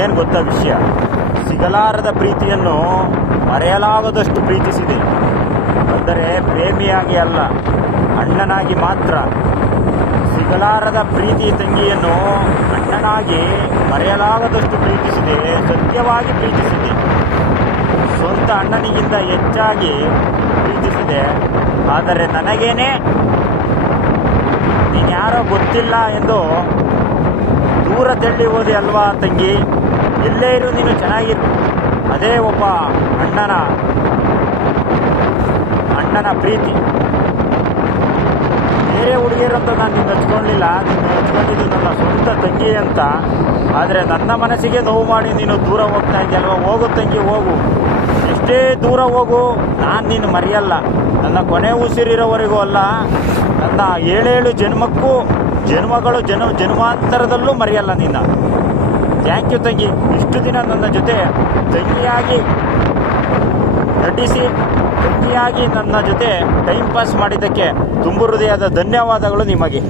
ಏನು ಗೊತ್ತಾ ವಿಷಯ? ಸಿಗಲಾರದ ಪ್ರೀತಿಯನ್ನು ಮರೆಯಲಾಗದಷ್ಟು ಪ್ರೀತಿಸಿದೆ. ಅಂದರೆ ಪ್ರೇಮಿಯಾಗಿ ಅಲ್ಲ, ಅಣ್ಣನಾಗಿ ಮಾತ್ರ. ಸಿಗಲಾರದ ಪ್ರೀತಿ ತಂಗಿಯನ್ನು ಅಣ್ಣನಾಗಿ ಮರೆಯಲಾಗದಷ್ಟು ಪ್ರೀತಿಸಿದೆ, ಸತ್ಯವಾಗಿ ಪ್ರೀತಿಸಿದೆ. ಸ್ವಂತ ಅಣ್ಣನಿಗಿಂತ ಹೆಚ್ಚಾಗಿ ಪ್ರೀತಿಸಿದೆ. ಆದರೆ ನನಗೇನೆ ನೀನು ಯಾರೋ ಗೊತ್ತಿಲ್ಲ ಎಂದು ದೂರ ತಳ್ಳಿ ಹೋದೆ ಅಲ್ವಾ ತಂಗಿ? ಎಲ್ಲೇ ಇರು ನೀನು ಚೆನ್ನಾಗಿರು. ಅದೇ ಒಬ್ಬ ಅಣ್ಣನ ಅಣ್ಣನ ಪ್ರೀತಿ. ಬೇರೆ ಹುಡುಗಿಯರಂತ ನಾನು ನಿನ್ನ ಹಚ್ಕೊಳ್ಳಿಲ್ಲ ನಿನ್ನ ಹಚ್ಕೊಂಡಿದ್ದು ನನ್ನ ಸ್ವಂತ ತಂಗಿ ಅಂತ. ಆದರೆ ನನ್ನ ಮನಸ್ಸಿಗೆ ನೋವು ಮಾಡಿ ನೀನು ದೂರ ಹೋಗ್ತಾ ಇದೆಯಲ್ವ ಹೋಗು ತಂಗಿ, ಹೋಗು. ಎಷ್ಟೇ ದೂರ ಹೋಗು, ನಾನು ನೀನು ಮರೆಯಲ್ಲ. ನನ್ನ ಕೊನೆ ಉಸಿರಿರೋವರೆಗೂ ಅಲ್ಲ. ನನ್ನ ಏಳೇಳು ಜನ್ಮಕ್ಕೂ ಜನ್ಮಗಳು ಜನ ಜನ್ಮಾಂತರದಲ್ಲೂ ಮರೆಯಲ್ಲ ನಿನ್ನ ಥ್ಯಾಂಕ್ ಯು ತಂಗಿ. ಇಷ್ಟು ದಿನ ನನ್ನ ಜೊತೆ ತಂಗಿಯಾಗಿ ನಟಿಸಿ, ತಂಗಿಯಾಗಿ ನನ್ನ ಜೊತೆ ಟೈಮ್ ಪಾಸ್ ಮಾಡಿದ್ದಕ್ಕೆ ತುಂಬು ಹೃದಯದ ಧನ್ಯವಾದಗಳು ನಿಮಗೆ.